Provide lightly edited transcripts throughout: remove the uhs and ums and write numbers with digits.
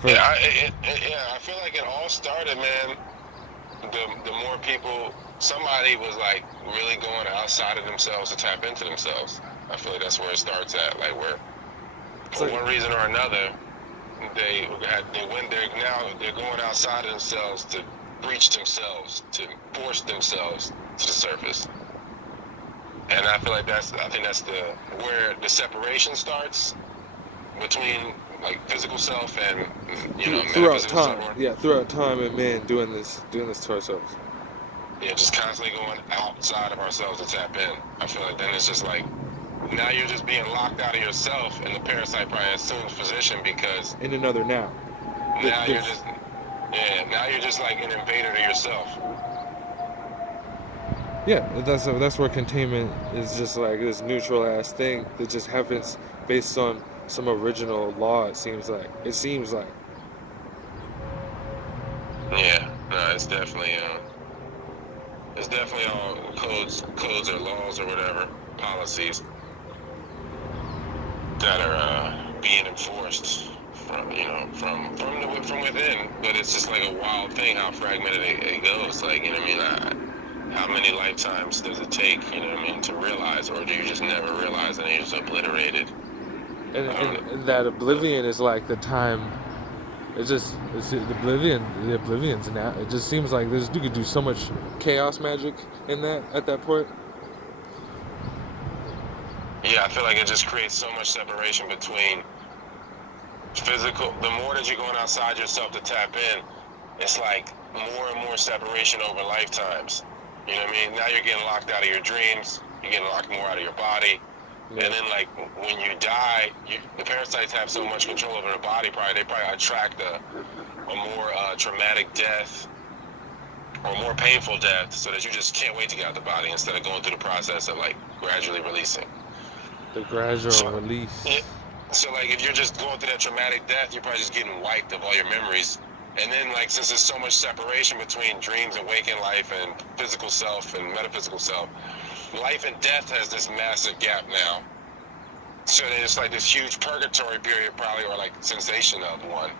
For I feel like it all started, man. The more people, somebody was like really going outside of themselves to tap into themselves. I feel like that's where it starts at. Like where, for like, one reason or another, they're going outside of themselves to breach themselves, to force themselves to the surface. And I feel like I think that's where the separation starts between like physical self and throughout metaphysical self. time, yeah, throughout time and man doing this to ourselves. Yeah, just constantly going outside of ourselves to tap in. I feel like then it's just like now you're just being locked out of yourself, and the parasite probably assumes position because In another now. now you're just now you're just like an invader to yourself. Yeah, that's where containment is just like this neutral ass thing that just happens based on some original law. It seems like. Yeah, no, it's definitely all codes or laws or whatever policies that are being enforced from within. But it's just like a wild thing how fragmented it goes. Like, you know what I mean? How many lifetimes does it take, you know what I mean, to realize, or do you just never realize and you're just obliterated? And that oblivion is like the time. It's the oblivion's now. It just seems like you could do so much chaos magic in that at that point. Yeah, I feel like it just creates so much separation between physical. The more that you're going outside yourself to tap in, it's like more and more separation over lifetimes. You know what I mean? Now you're getting locked out of your dreams. You're getting locked more out of your body. Yeah. And then, like, when you die, the parasites have so much control over the body, they probably attract a more traumatic death or more painful death so that you just can't wait to get out the body instead of going through the process of, like, gradually releasing. The gradual release. Yeah. So, like, if you're just going through that traumatic death, you're probably just getting wiped of all your memories. And then, like, since there's so much separation between dreams and waking life and physical self and metaphysical self, life and death has this massive gap now. So there's like this huge purgatory period, probably, or like sensation of one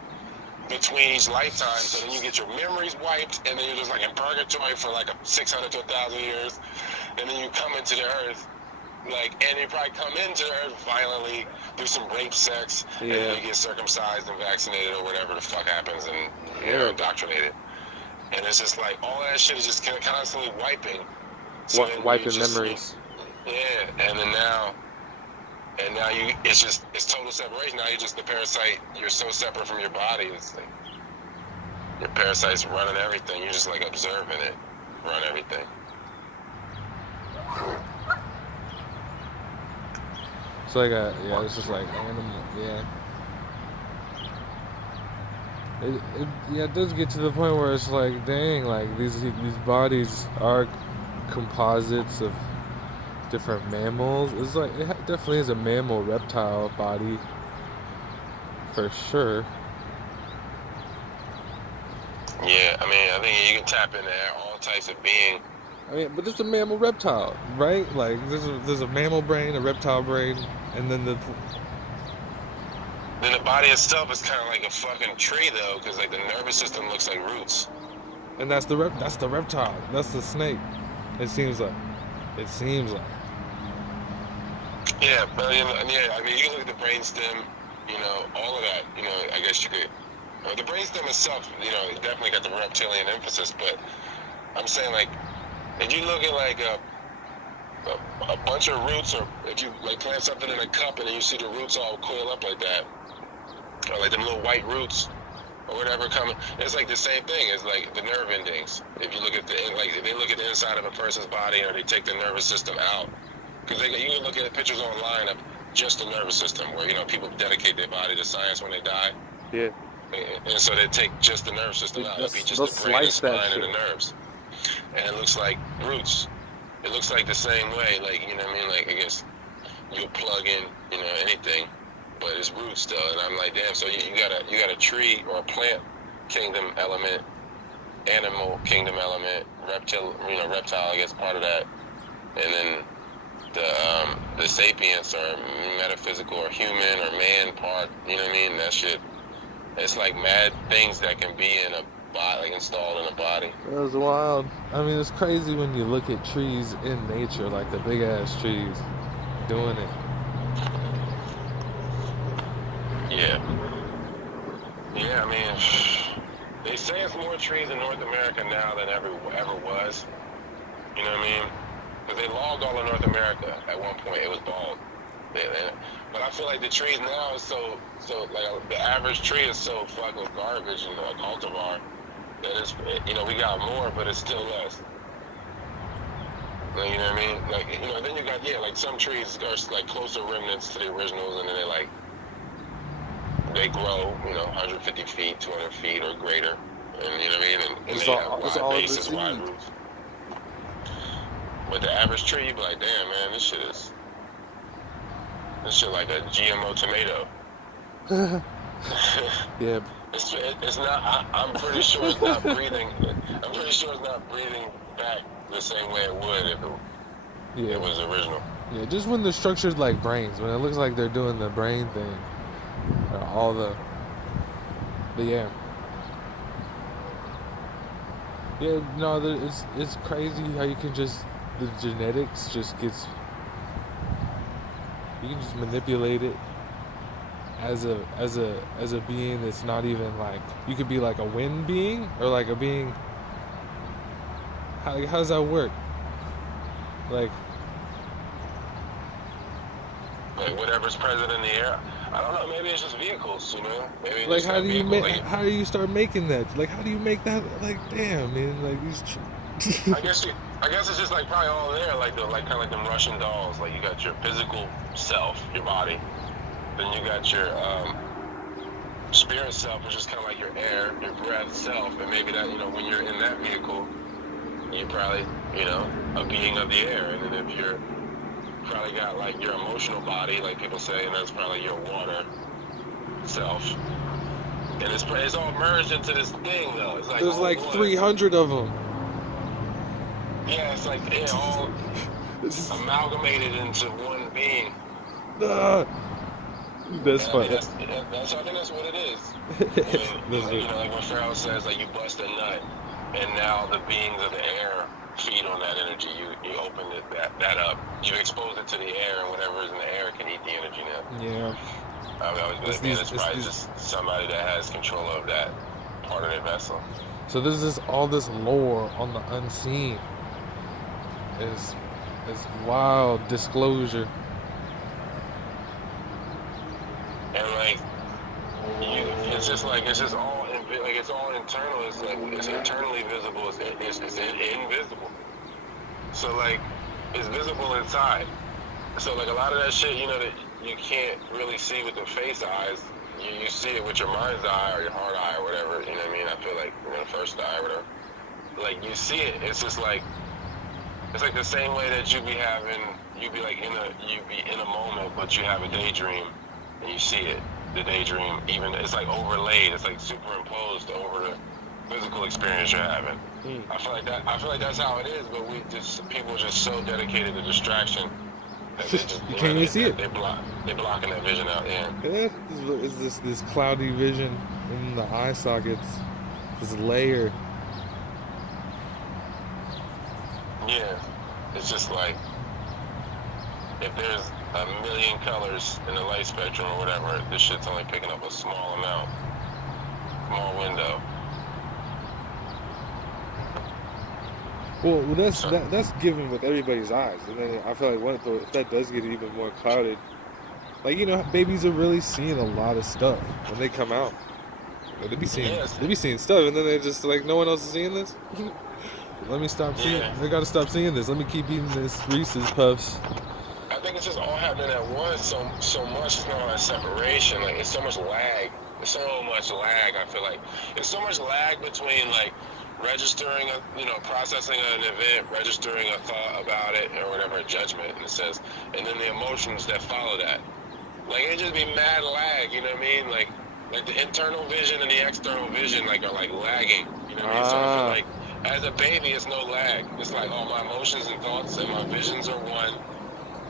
between each lifetime. So then you get your memories wiped, and then you're just like in purgatory for like 600 to 1,000 years, and then you come into the earth, and you probably come into the earth violently, do some rape, sex, and then you get circumcised and vaccinated or whatever the fuck happens, and you're indoctrinated. And it's just like all that shit is just constantly wiping. So wiping memories. And now it's total separation. Now you're just the parasite. You're so separate from your body. It's like your parasite's running everything. You're just like observing it run everything. It's like it's just like animal. It does get to the point where it's like, dang, like these bodies are composites of different mammals. It's like it definitely is a mammal reptile body for sure. Yeah, I mean, I think you can tap into all types of being. I mean, but it's a mammal reptile, right? Like there's a mammal brain, a reptile brain, and then the body itself is kind of like a fucking tree, though, because like the nervous system looks like roots. And that's the reptile. That's the snake. It seems like. Yeah, but I mean, you can look at the brainstem, all of that. I guess you could. The brainstem itself, it definitely got the reptilian emphasis. But I'm saying, like, if you look at like a bunch of roots, or if you like plant something in a cup and then you see the roots all coil up like that, or like them little white roots or whatever coming, it's like the same thing. It's like the nerve endings. If you look at if they look at the inside of a person's body, or they take the nervous system out, because you can look at pictures online of just the nervous system, where people dedicate their body to science when they die. Yeah. And so they take just the nervous system out. It'll be just the brain, the spine, and the nerves. And it looks like roots. It looks like the same way, like, you know what I mean? Like, I guess you'll plug in, anything, but it's roots still. And I'm like, damn, so you got a tree or a plant kingdom element, animal kingdom element, reptile, I guess, part of that. And then the sapiens, or metaphysical or human or man part, you know what I mean? That shit. It's like mad things that can be in a body, like installed in a body. It was wild. I mean, it's crazy when you look at trees in nature, like the big ass trees, doing it. Yeah. Yeah, I mean, they say it's more trees in North America now than ever was. You know what I mean? Because they logged all of North America at one point. It was bald. But I feel like the trees now is so like the average tree is so fucking garbage and a cultivar that it's, you know, we got more, but it's still less. Like, you know what I mean? Like, you know, then you got, yeah, like some trees are like closer remnants to the originals, and then they grow, you know, 150 feet, 200 feet or greater, and you know what I mean? And they have wide bases, wide roots. But the average tree, you be like, damn, man, this shit like a GMO tomato. Yeah. It's not. I'm pretty sure it's not breathing. I'm pretty sure it's not breathing back the same way it would if it was original. Yeah, just when the structure's like brains, when it looks like they're doing the brain thing, but yeah. Yeah, no, it's crazy how you can just, the genetics just gets, you can just manipulate it as a being that's not even like, you could be like a wind being or like a being. How does that work? Like whatever's present in the air. I don't know. Maybe it's just vehicles. You know. Maybe like how do you make? How do you start making that? Like how do you make that? Like damn, man. Like these. I guess it's just like probably all there. Like kind of like them Russian dolls. Like you got your physical self, your body. Then you got your spirit self, which is kind of like your air, your breath self, and maybe that, you know, when you're in that vehicle, you're probably, you know, a being of the air. And then if you're probably got like your emotional body, like people say, and that's probably your water self. And it's all merged into this thing, though. It's like there's like 300 of them. Yeah, it's like they're all amalgamated into one being. That's funny. I think that's what it is. I mean, you know, like when Pharaoh says, like you bust a nut, and now the beings of the air feed on that energy. You open that up. You expose it to the air, and whatever is in the air can eat the energy now. Yeah. It's probably just somebody that has control of that part of their vessel. So there's all this lore on the unseen. It's wild disclosure. And like, it's all internal. It's like it's internally visible. It's invisible. So like, it's visible inside. So like a lot of that shit, you know, that you can't really see with the face eyes. You see it with your mind's eye or your heart eye or whatever. You know what I mean? I feel like, you know, first eye or whatever. Like you see it. It's just like, it's like the same way that you be in a moment, but you have a daydream. And you see it, the daydream, even it's like overlaid, it's like superimposed over the physical experience you're having. I feel like that's how it is, but people are just so dedicated to distraction that they just, you can't even see it. They're blocking that vision out. Yeah. It's this cloudy vision in the eye sockets, this layer. Yeah, it's just like if there's a million colors in the light spectrum or whatever, this shit's only picking up a small window. Well, that's given with everybody's eyes, and then I feel like if that does get even more clouded, like, you know, babies are really seeing a lot of stuff when they come out. They be seeing stuff, and then they're just like, no one else is seeing this. Let me stop seeing. They gotta stop seeing this. Let me keep eating this Reese's Puffs. I think it's just all happening at once. So much is going on, separation. Like, it's so much lag. There's so much lag. I feel like there's so much lag between like registering processing an event, registering a thought about it or whatever, a judgment in a sense, and then the emotions that follow that. Like, it just be mad lag. You know what I mean? Like the internal vision and the external vision are like lagging. You know what I mean? So I feel like as a baby, it's no lag. It's like, oh, my emotions and thoughts and my visions are one.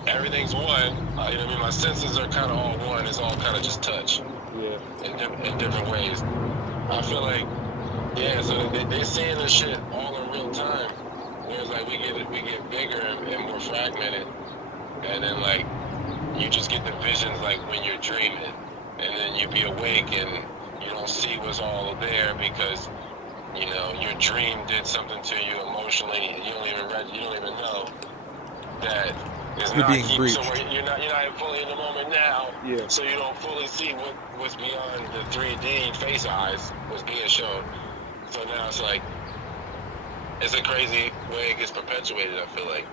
Everything's one. You know what I mean? My senses are kind of all one. It's all kind of just touch. Yeah. in different ways. I feel like, yeah, so they're seeing this shit all in real time. Whereas like we get bigger and more fragmented, and then like you just get the visions like when you're dreaming, and then you be awake and you don't see what's all there because you know your dream did something to you emotionally. You don't even know that it's You're not being keep. breached. So you're not fully in the moment now. Yeah. So you don't fully see what's beyond the 3D face eyes was being shown. So now it's like it's a crazy way it gets perpetuated. I feel like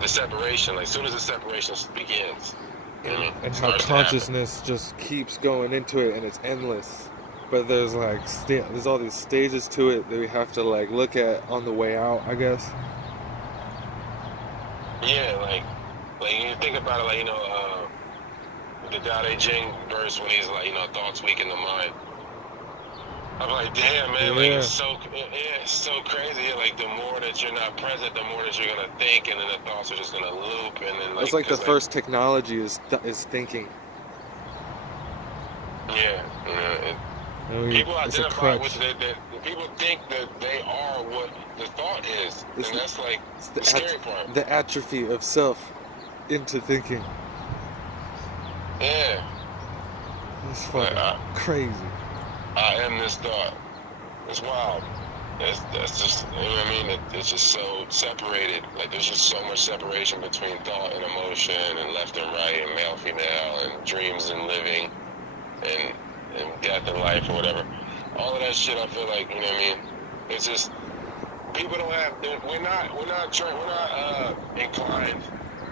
the separation. Like soon as the separation begins, And how consciousness just keeps going into it, and it's endless. But there's like there's all these stages to it that we have to like look at on the way out, I guess. Yeah, like you think about it, like the Tao Te Ching verse when he's like, thoughts weaken the mind. I'm like, damn, man, like it's so crazy. Like the more that you're not present, the more that you're gonna think, and then the thoughts are just gonna loop, and then like it's like the first technology is thinking. Yeah, people identify with that. People think that they are what the thought is, and that's like the scary part. The atrophy of self into thinking. Yeah, it's fucking crazy. I am this thought. It's wild. That's just, you know what I mean? It's just so separated. Like there's just so much separation between thought and emotion, and left and right, and male, female, and dreams and living, and death and life or whatever. All of that shit, I feel like, you know what I mean? It's just people don't have. We're not inclined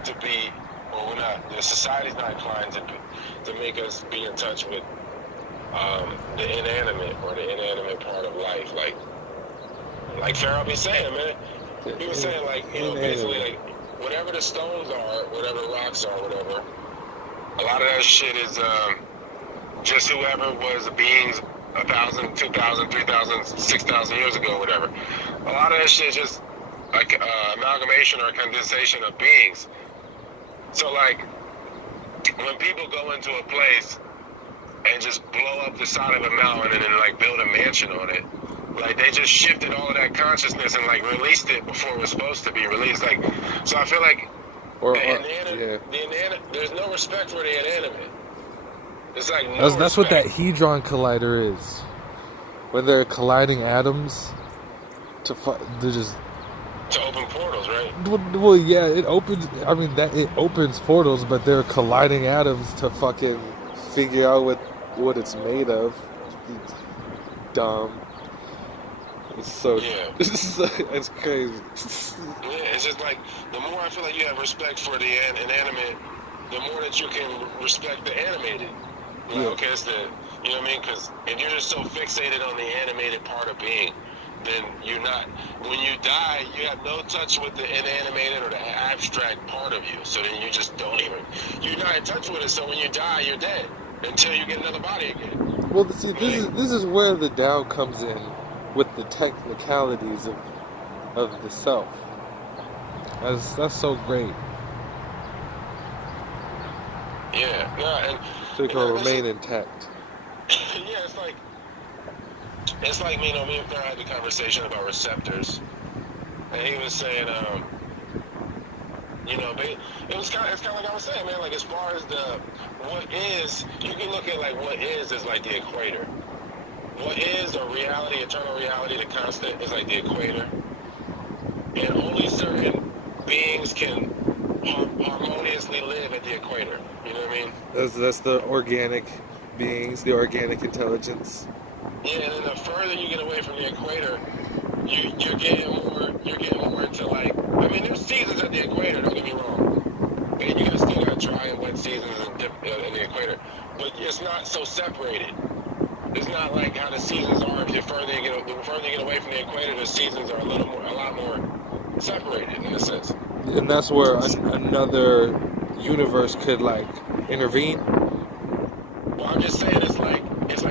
to be, or we're not. The society's not inclined to make us be in touch with the inanimate or the inanimate part of life, like Pharaoh be saying, man. He was saying like, basically like whatever the stones are, whatever the rocks are, whatever. A lot of that shit is just whoever was beings 1,000, 2,000, 3,000, 6,000 years ago, whatever. A lot of that shit is just like amalgamation or condensation of beings. So like when people go into a place and just blow up the side of a mountain and then like build a mansion on it, like they just shifted all of that consciousness and like released it before it was supposed to be released. Like, so I feel like there's no respect for the inanimate. It's like that's what that Hadron Collider is. When they're colliding atoms to open portals, right? Well, yeah, it opens. I mean, it opens portals, but they're colliding atoms to fucking figure out what it's made of. Dumb. It's so. Yeah. It's crazy. Yeah, it's just like the more I feel like you have respect for the inanimate, the more that you can respect the animated. Okay, it's you know what I mean? Because if you're just so fixated on the animated part of being, then you're not. When you die, you have no touch with the inanimated or the abstract part of you. So then you just don't even. You're not in touch with it. So when you die, you're dead until you get another body again. Well, see, this is where the Tao comes in with the technicalities of the self. That's so great. Yeah, and so it can remain intact. Yeah, it's like me and Pharaoh had the conversation about receptors, and he was saying, it was kind of like I was saying, man. Like as far as what is, you can look at like what is like the equator. What is a reality, eternal reality, the constant is like the equator, and only certain beings can harmoniously live at the equator. You know what I mean? That's the organic beings, the organic intelligence. Yeah, and then the further you get away from the equator, you're getting more into like, I mean, there's seasons at the equator. Don't get me wrong. And you still got dry and wet seasons in the equator, but it's not so separated. It's not like how the seasons are. If the further you get away from the equator, the seasons are a lot more separated in a sense. And that's where another universe could like intervene. Well, I'm just saying it's like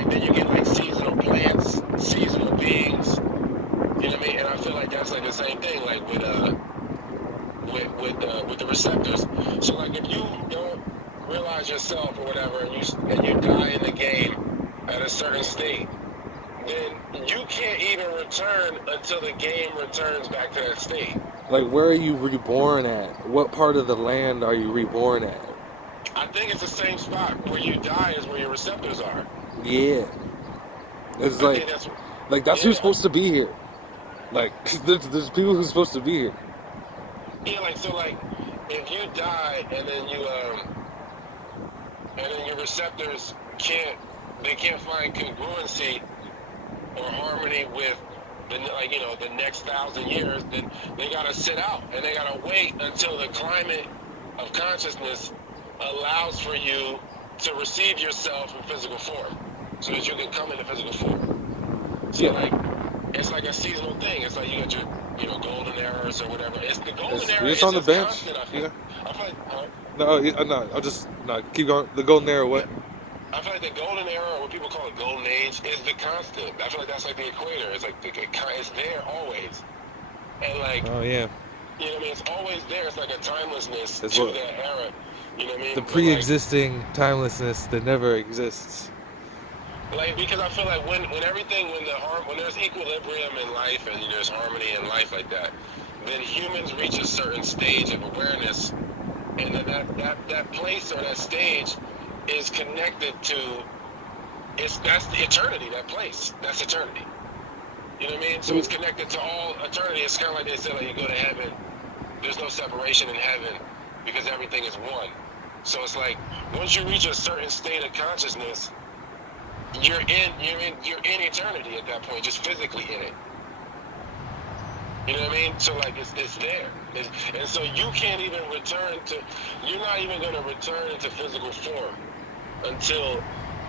then you get like seasonal plants, seasonal beings. You know what I mean? And I feel like that's like the same thing, like with the receptors. So like if you don't realize yourself or whatever, and at a certain state, then you can't even return until the game returns back to that state. Like, where are you reborn at? What part of the land are you reborn at? I think it's the same spot where you die is where your receptors are. Yeah. It's I think that's that's who's supposed to be here. Like, there's people who's supposed to be here. yeah, like so, like if you die and then your receptors can't find congruency or harmony with the next 1,000 years, then they gotta sit out and they gotta wait until the climate of consciousness allows for you to receive yourself in physical form, so that you can come into physical form. So like, it's like a seasonal thing. It's like you got your golden eras or whatever. It's the golden era. You're just on the bench. Constant, I feel. Yeah. I feel like, No, keep going. The golden era, what? I feel like the golden era, or what people call a golden age, is the constant. I feel like that's like the equator. It's like it's there always, and like, Oh yeah. you know what I mean? It's always there. It's like a timelessness It's to what- that era. You know what I mean? The But, pre-existing timelessness that never exists. like because I feel like when there's equilibrium in life and there's harmony in life like that, then humans reach a certain stage of awareness, and then that place or that stage is connected to that's the eternity. That place, that's eternity. You know what I mean? So it's connected to all eternity. It's kind of like they said, like you go to heaven, there's no separation in heaven because everything is one. So it's like once you reach a certain state of consciousness, you're in eternity at that point, just physically in it. You know what I mean? So like it's there, and so you can't even return to. You're not even going to return into physical form until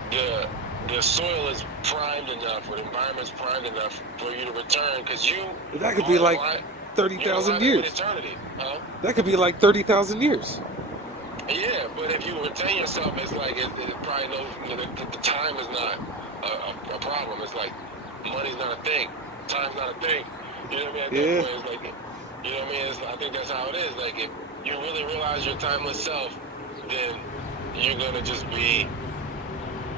the soil is primed enough, or the environment's primed enough for you to return, because you. That could be like 30,000 years. Eternity, huh? That could be like 30,000 years. Yeah, but if you retain yourself, it's like it probably knows the time is not a problem. It's like money's not a thing, time's not a thing. You know what I mean? At that point, it's like, you know what I mean? I think that's how it is. Like if you really realize your timeless self, then you're gonna just be,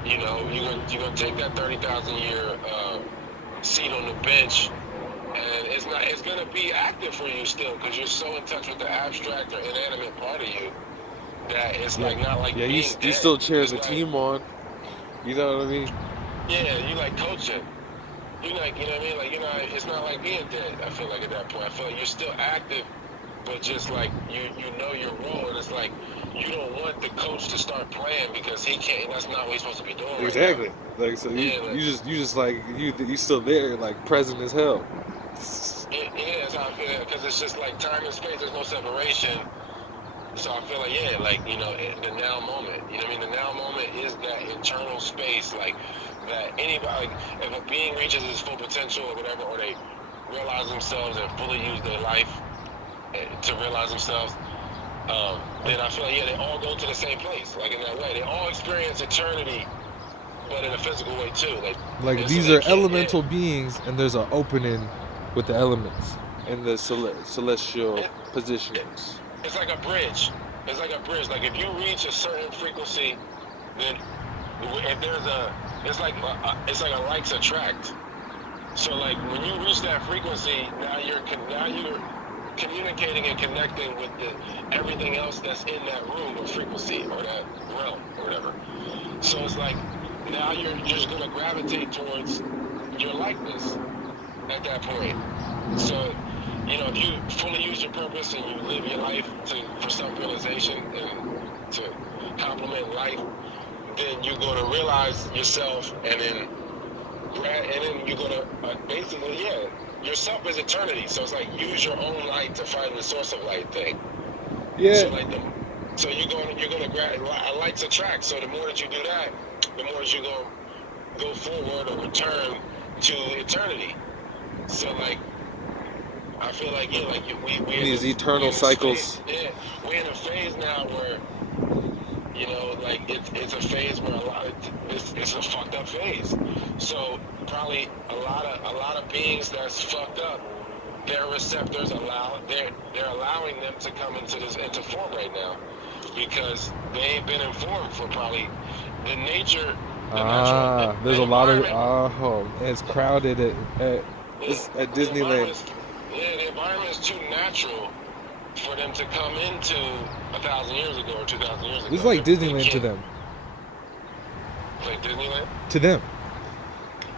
you're gonna take that 30,000 year seat on the bench, and it's gonna be active for you still, because you're so in touch with the abstract or inanimate part of you that it's like not like being you dead. still cheer It's the like, team on. You know what I mean? Yeah, you like coaching. You like, you know what I mean? Like, it's not like being dead. I feel like at that point, I feel like you're still active, but just like you know your role, and it's like you don't want the coach to start playing because he can't. That's not what he's supposed to be doing. Exactly. Right Like so, Yeah, you still there, like present as hell. Yeah, that's how I feel. Because it's just like time and space. There's no separation. So I feel like, the now moment. You know what I mean? The now moment is that internal space, like that anybody, like, if a being reaches its full potential or whatever, or they realize themselves and fully use their life to realize themselves, then I feel like, they all go to the same place, like in that way. They all experience eternity, but in a physical way too. Like these are elemental beings, and there's an opening with the elements in the celestial positionings. It's like a bridge. It's like a bridge. Like if you reach a certain frequency, then if it's like a likes attract. So like when you reach that frequency, now you're communicating and connecting with everything else that's in that room or frequency or that realm or whatever. So it's like now you're just gonna gravitate towards your likeness at that point. So, if you fully use your purpose and you live your life for self-realization and to complement life, then you're going to realize yourself, and then you're going to basically, yourself is eternity. So it's like use your own light to find the source of light thing. Yeah. So you're going to grab lights attract. So the more that you do that, the more you're going to go forward or return to eternity. So like, I feel like we these eternal cycles. We're in a phase now where it's a phase where it's a fucked up phase. So probably a lot of beings that's fucked up, their receptors they're allowing them to come into form right now, because they ain't been informed for probably the nature The natural, There's the a lot of environment. it's crowded at Yeah, at the Disneyland. environment. The environment is too natural for them to come into 1,000 years ago or 2,000 years It's ago. like They Disneyland to can't them. like Disneyland To them.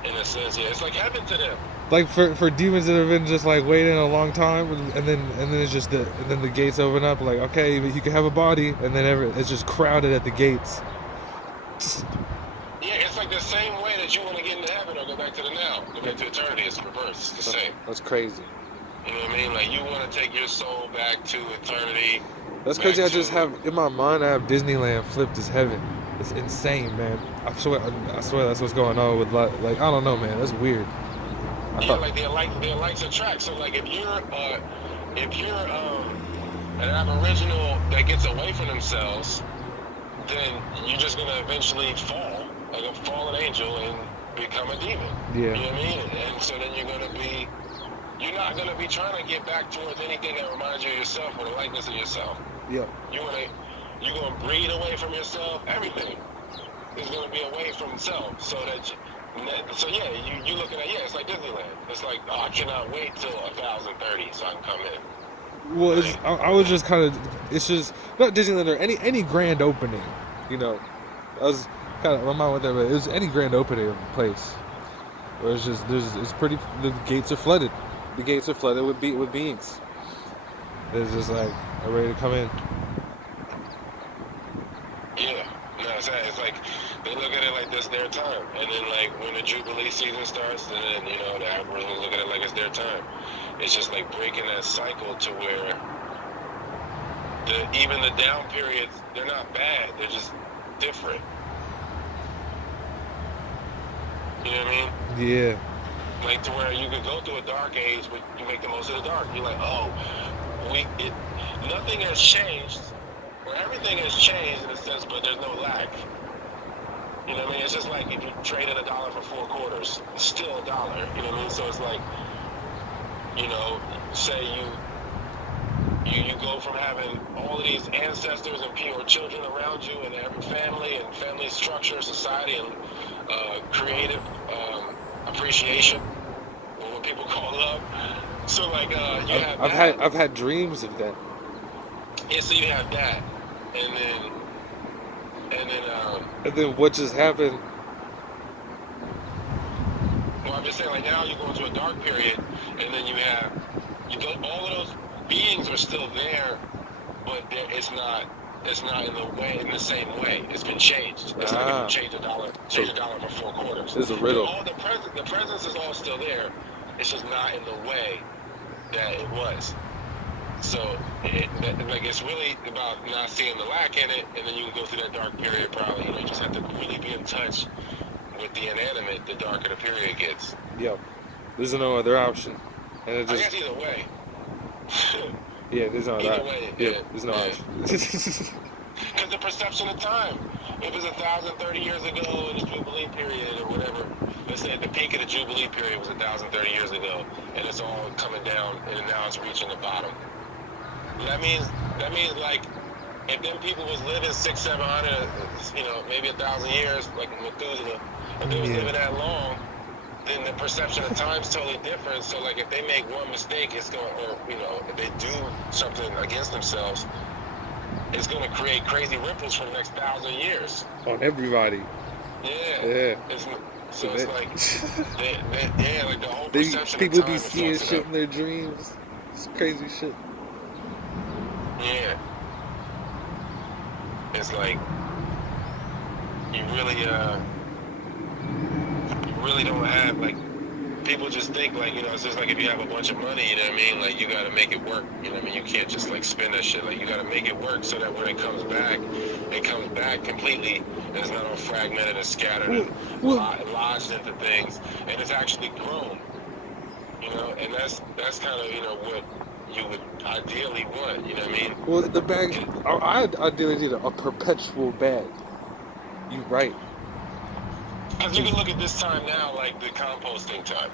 in a sense. Yeah, it's like heaven to them. Like for demons that have been just like waiting a long time, and then it's just and then the gates open up. Like, okay, you can have a body, and then it's just crowded at the gates. Yeah, it's like the same way that you want to get into heaven or go back to the now, go back to eternity. It's reverse. It's the same. That's crazy. You know what I mean? Like you want to take your soul back to eternity. That's crazy. I just have in my mind, I have Disneyland flipped as heaven. It's insane, man. I swear that's what's going on with like I don't know, man. That's weird. Yeah, like their likes attract. So like if you're an aboriginal that gets away from themselves, then you're just gonna eventually fall, like a fallen angel, and become a demon. Yeah. You know what I mean? And so then you're not gonna be trying to get back towards anything that reminds you of yourself or the likeness of yourself. Yeah. You're gonna breed away from yourself. Everything is gonna be away from self, so yeah, you looking at it's like Disneyland. It's like, oh, I cannot wait till 1,030 so I can come in. Well, I was just kind of, it's just not Disneyland or any grand opening, you know. I was kind of, my mind went there, but it was any grand opening of a place where it's just it's pretty. The gates are flooded. The gates are flooded with beings. It's just like they're ready to come in. Yeah, no, it's like they look at it like this their time, and then like when the Jubilee season starts, and then the Aboriginals look at it like it's their time. It's just like breaking that cycle to where even the down periods, they're not bad, they're just different. You know what I mean? Yeah. Like to where you could go through a dark age, but you make the most of the dark. You're like, oh, nothing has changed, or everything has changed in a sense, but there's no lack. You know what I mean? It's just like if you traded $1 for 4 quarters, it's still $1. You know what I mean? So it's like, say you go from having all of these ancestors and pure children around you, and every family and family structure, society, and creative appreciation, or what people call love. So like I've had dreams of that. Yeah, so you have that, and then what just happened? Well, I'm just saying, like now you go into a dark period, and then all of those beings are still there, but it's not in the same way. It's been changed. It's like if you change $1 for 4 quarters. This is a riddle. The presence is all still there. It's just not in the way that it was. So, it's really about not seeing the lack in it, and then you can go through that dark period. Probably, you just have to really be in touch with the inanimate. The darker the period gets. Yep. There's no other option, and it just. I guess either way. Yeah, there's no Either way, yeah. There's no option. Because the perception of time. If it's 1,030 years ago in the Jubilee period or whatever, let's say the peak of the Jubilee period was 1,030 years ago, and it's all coming down, and now it's reaching the bottom. That means like if them people was living 600, 700, maybe 1,000 years, like Methuselah, if they was living that long, then the perception of time's totally different. So like if they make one mistake, it's going, or if they do something against themselves, it's going to create crazy ripples for the next 1,000 years on everybody. Yeah. It's like, like the whole perception people of time be seeing shit in their dreams. It's crazy shit. Yeah. It's like you really don't have, like, people just think, like, it's just like if you have a bunch of money, you know what I mean? Like, you got to make it work, you know what I mean? You can't just, like, spend that shit. Like, you got to make it work so that when it comes back completely, and it's not all fragmented and scattered and lodged into things, and it's actually grown, and that's kind of, what you would ideally want, you know what I mean? Well, the bag, I ideally need a perpetual bag. You're right. Because you can look at this time now like the composting time.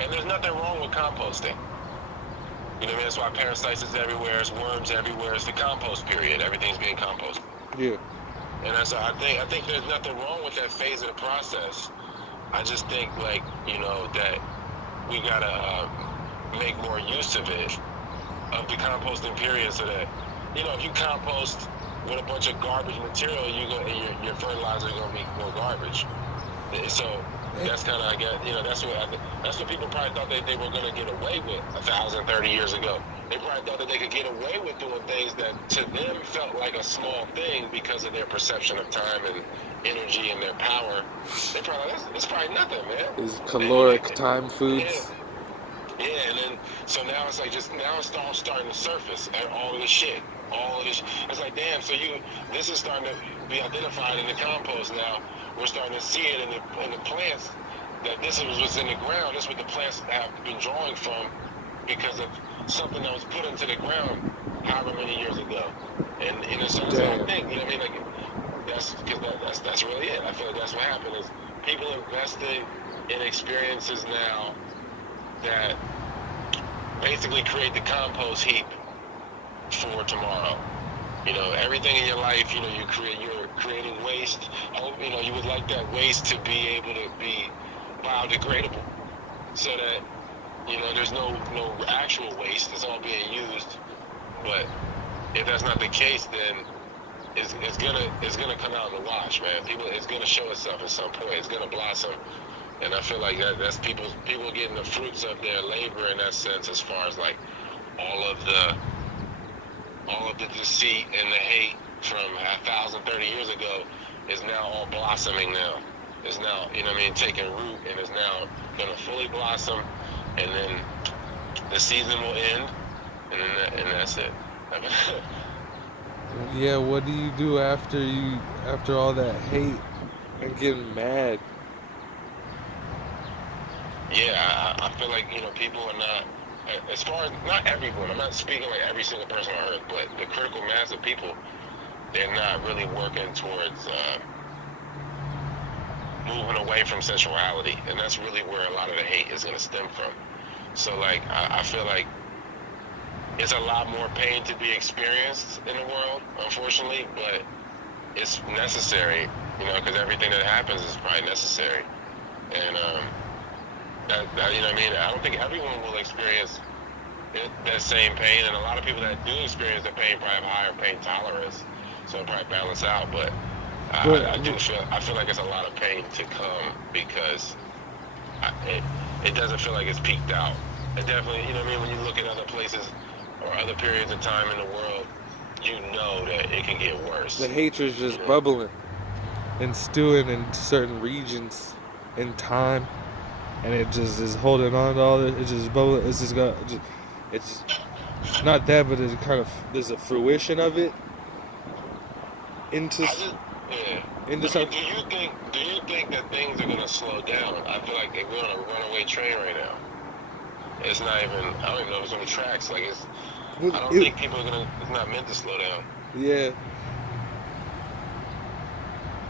And there's nothing wrong with composting. You know what I mean? That's why parasites is everywhere, it's worms everywhere, it's the compost period. Everything's being composted. Yeah. And that's I think there's nothing wrong with that phase of the process. I just think that we gotta make more use of it, of the composting period, so that if you compost with a bunch of garbage material, your fertilizer is gonna be more garbage. So that's kind of, I guess, that's what people probably thought they were gonna get away with 1,030 years ago. They probably thought that they could get away with doing things that to them felt like a small thing because of their perception of time and energy and their power. They probably it's probably nothing, man. These caloric time foods. Yeah, and then so now it's like now it's all starting to surface, all of this shit. It's like, damn. So this is starting to be identified in the compost now. We're starting to see it in the plants, that this is what's in the ground. This is what the plants have been drawing from because of something that was put into the ground however many years ago. And so that's what I think. You know what I mean? Like that's really it. I feel like that's what happened is people invested in experiences now that basically create the compost heap for tomorrow. Everything in your life, you're creating waste. You would like that waste to be able to be biodegradable, so that there's no actual waste. It's all being used. But if that's not the case, then it's gonna come out in the wash, man. It's gonna show itself at some point. It's gonna blossom. And I feel like that's people getting the fruits of their labor in that sense, as far as like all of the deceit and the hate from 1,030 years ago is now all blossoming now. Is now, taking root, and is now gonna fully blossom, and then the season will end, and that's it. Yeah, what do you do after all that hate and getting mad? Yeah, I feel like people are not, as far as not everyone. I'm not speaking like every single person on earth, but the critical mass of people, they're not really working towards moving away from sexuality, and that's really where a lot of the hate is going to stem from. So like I feel like it's a lot more pain to be experienced in the world, unfortunately, but it's necessary, because everything that happens is probably necessary. And I don't think everyone will experience that same pain, and a lot of people that do experience the pain probably have higher pain tolerance, so it'll probably balance out. But I feel like it's a lot of pain to come, because it doesn't feel like it's peaked out. It definitely, when you look at other places or other periods of time in the world, that it can get worse. The hatred's just bubbling and stewing in certain regions in time, and it just is holding on to all this. It's just bubbling. It's not that, but there's a fruition of it into something. Do you think that things are gonna slow down? I feel like we're on a runaway train right now. It's not even. I don't even know if it's on the tracks. Like I don't think people are gonna. It's not meant to slow down. Yeah.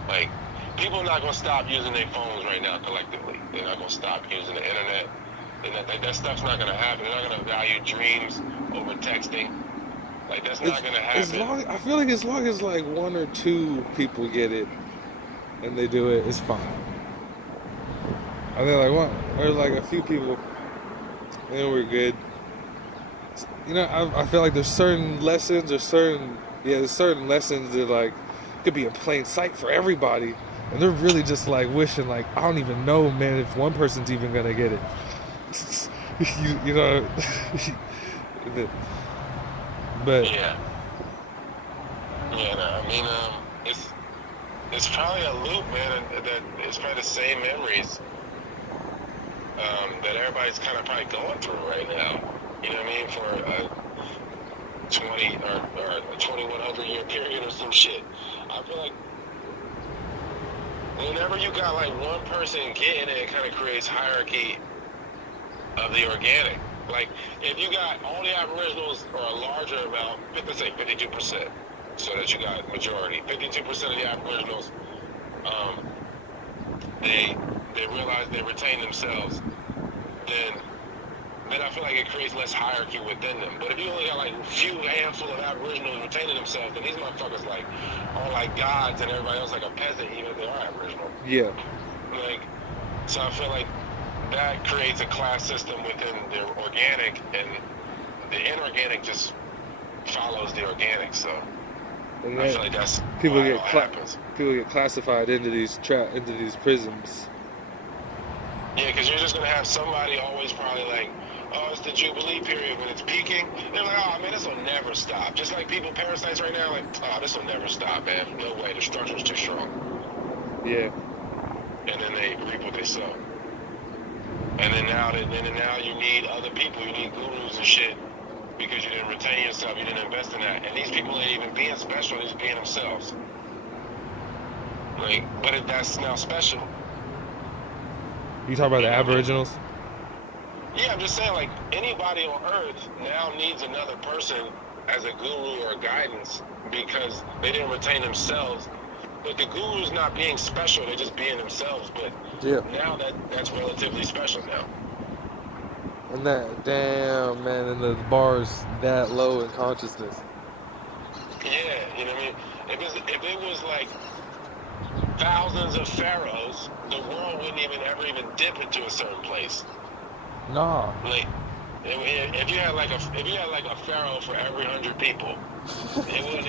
Like, people are not gonna stop using their phones right now collectively. They're not gonna stop using the internet. That stuff's not gonna happen. They're not gonna value dreams over texting. Like, that's not gonna happen. I feel like as long as like one or two people get it and they do it, it's fine. I think like one or like a few people, then we're good. I feel like there's certain lessons there's certain lessons that like could be in plain sight for everybody, and they're really just like wishing like, I don't even know, man, if one person's even gonna get it. But yeah, it's probably a loop, man, that it's probably the same memories that everybody's kind of probably going through right now. You know what I mean? For a 20 or a 2100 year period or some shit. I feel like whenever you got like one person getting it, it kind of creates hierarchy of the organic. Like, if you got all the aboriginals or a larger amount, let's say 52%, so that you got majority, 52% of the aboriginals, they realize they retain themselves, then then I feel like it creates less hierarchy within them. But if you only got like a few handful of Aboriginals retaining themselves, then these motherfuckers like are like gods and everybody else like a peasant, even if they are Aboriginal. Yeah. Like, so I feel like that creates a class system within the organic, and the inorganic just follows the organic. So And I then feel like that's people why it get all happens. people get classified into these prisms. Yeah, because you're just gonna have somebody always probably like, oh, it's the Jubilee period when it's peaking. They're like, oh man, this will never stop. Just like people parasites right now, like, oh, this will never stop, man. No way, the structure's too strong. Yeah. And then they reap what they sow. And then now you need other people. You need gurus and shit because you didn't retain yourself. You didn't invest in that. And these people ain't even being special. They're just being themselves. Like, but that's now special. You talk about the Aboriginals? Yeah, I'm just saying, like, anybody on Earth now needs another person as a guru or guidance because they didn't retain themselves. But the guru's not being special, they're just being themselves. But Yeah. now that's relatively special now. And that, damn, man, and the bar's that low in consciousness. Yeah, you know what I mean? If it was like thousands of pharaohs, the world wouldn't ever even dip into a certain place. Nah. Like, if you had like a pharaoh for every 100 people, it would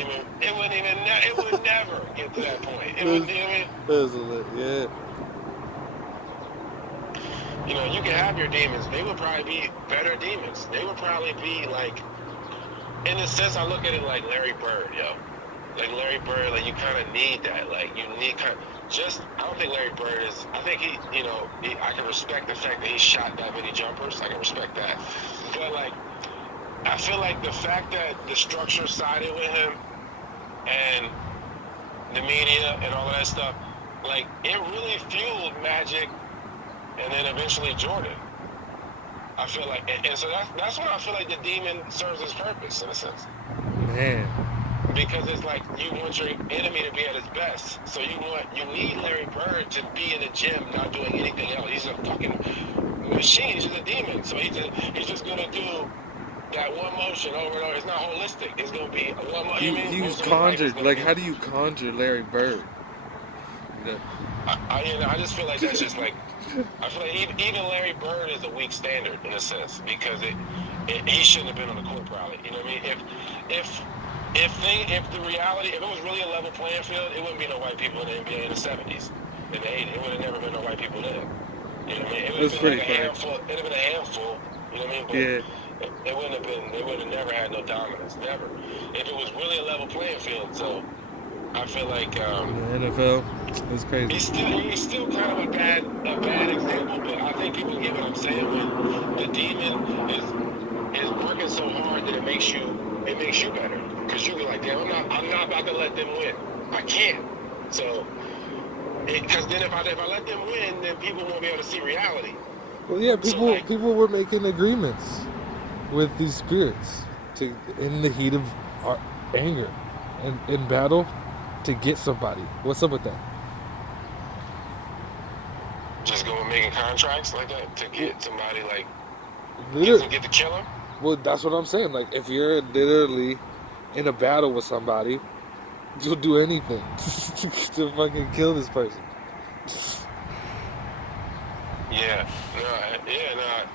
never get to that point. You know what I mean? That's lit, yeah. You know, you can have your demons. They would probably be better demons. They would probably be like, in a sense, I look at it like Larry Bird, yo. Like Larry Bird, like you kind of need that. Like you need I don't think Larry Bird is, I think I can respect the fact that he shot that many jumpers. I can respect that. But like, I feel like the fact that the structure sided with him and the media and all of that stuff, like it really fueled Magic and then eventually Jordan. I feel like, and so that's when I feel like the demon serves its purpose in a sense. Man. Because it's like you want your enemy to be at his best. So you need Larry Bird to be in the gym, not doing anything else. He's a fucking machine. He's just a demon. So he's just gonna do that one motion over and over. It's not holistic. It's gonna be one motion. He was conjured. Like, how do you conjure Larry Bird? You know? I just feel like that's just like, I feel like even Larry Bird is a weak standard in a sense because he shouldn't have been on the court probably. You know what I mean? If the reality, if it was really a level playing field, it wouldn't be no white people in the NBA in the 70s, in the 80s. It would have never been no white people then. You know what I mean? It would have been like a handful. It'd have been a handful. You know what I mean? But yeah. It wouldn't have been. They would have never had no dominance. Never. If it was really a level playing field, so I feel like the NFL, it's crazy. He's still kind of a bad example, but I think people get what I'm saying when the demon is working so hard that it makes you better. Because you be like, damn, I'm not about to let them win. I can't. So, because then if I let them win, then people won't be able to see reality. Well, yeah, people were making agreements with these spirits in the heat of anger and in battle to get somebody. What's up with that? Just go and making contracts like that to get somebody like get the killer. Well, that's what I'm saying. Like, if you're literally in a battle with somebody, you'll do anything to fucking kill this person. Yeah.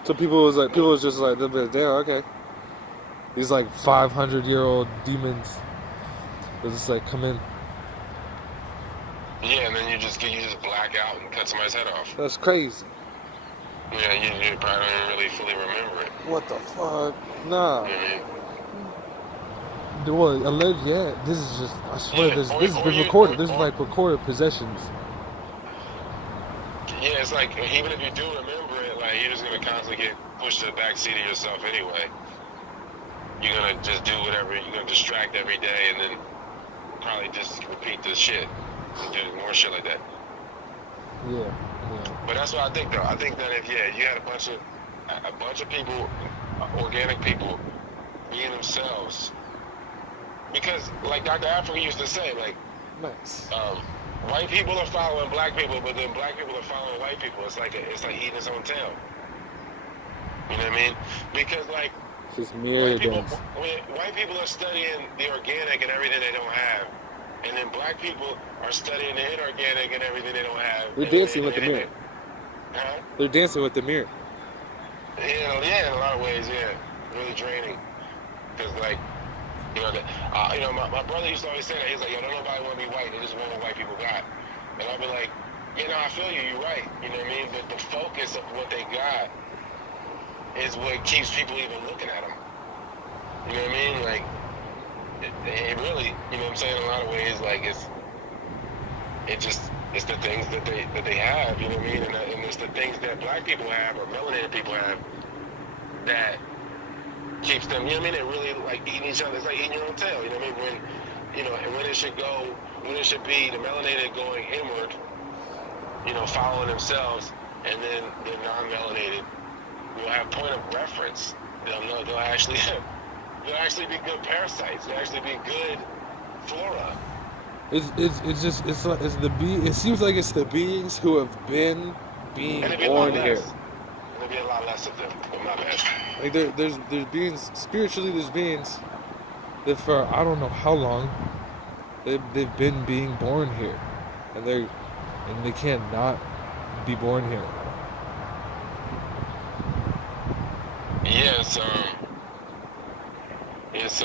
So people was just like, damn, okay. These like 500-year-old demons, they just like come in. Yeah, and then you just black out and cut somebody's head off. That's crazy. Yeah, you probably don't even really fully remember it. What the fuck? Nah. Mm-hmm. Well, alleged, yeah. This is just, I swear, this has been recorded. This is like recorded possessions. Yeah, it's like, even if you do remember it, like, you're just going to constantly get pushed to the back seat of yourself anyway. You're going to just do whatever, you're going to distract every day and then probably just repeat this shit and do more shit like that. Yeah. But that's what I think, though. I think that if, you had a bunch of people, organic people, being themselves, because, like Dr. Africa used to say, like, nice. White people are following black people, but then black people are following white people. It's like eating its own tail. You know what I mean? Because like It's just mirror dance. white people are studying the organic and everything they don't have, and then black people are studying the inorganic and everything they don't have. They're dancing with the mirror. Huh? They're dancing with the mirror. Yeah, in a lot of ways, yeah, really draining. Cause like, my brother used to always say that. He's like, yo, don't nobody want to be white. They just want what white people got. And I'll be like, I feel you. You're right. You know what I mean? But the focus of what they got is what keeps people even looking at them. You know what I mean? Like, it really, you know what I'm saying? In a lot of ways, like it's the things that they have. You know what I mean? And it's the things that black people have or melanated people have that keeps them. You know what I mean? They really like eating each other. It's like eating your own tail. You know what I mean? And when it should be the melanated going inward. Following themselves, and then the non-melanated will have point of reference. They'll actually be good parasites. They'll actually be good flora. It seems like it's the beings who have been being born here. There'll be a lot less of them. But my bad. Like there's beings spiritually. There's beings that for I don't know how long they've been being born here, and they can't not be born here. Yes, it's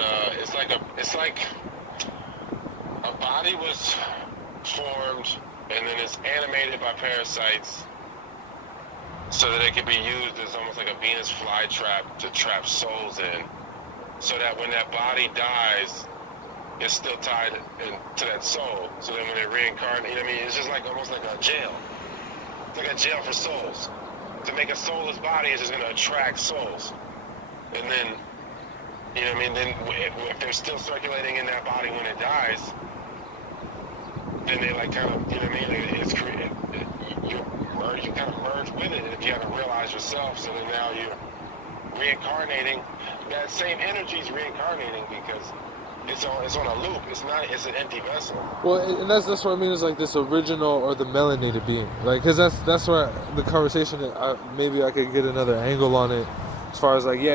like a body was formed and then it's animated by parasites so that it can be used as almost like a Venus flytrap to trap souls in, so that when that body dies, it's still tied to that soul. So then when it reincarnates, it's just like almost like a jail. It's like a jail for souls. To make a soulless body is just going to attract souls. And then, then if they're still circulating in that body when it dies, then they like kind of, it's created. You kind of merge with it if you haven't realized yourself. So then now you're reincarnating. That same energy is reincarnating because it's on a loop. It's an empty vessel. Well, and that's what I mean. Is like this original or the melanated being, like, because that's where the conversation. Maybe I could get another angle on it, as far as like, yeah.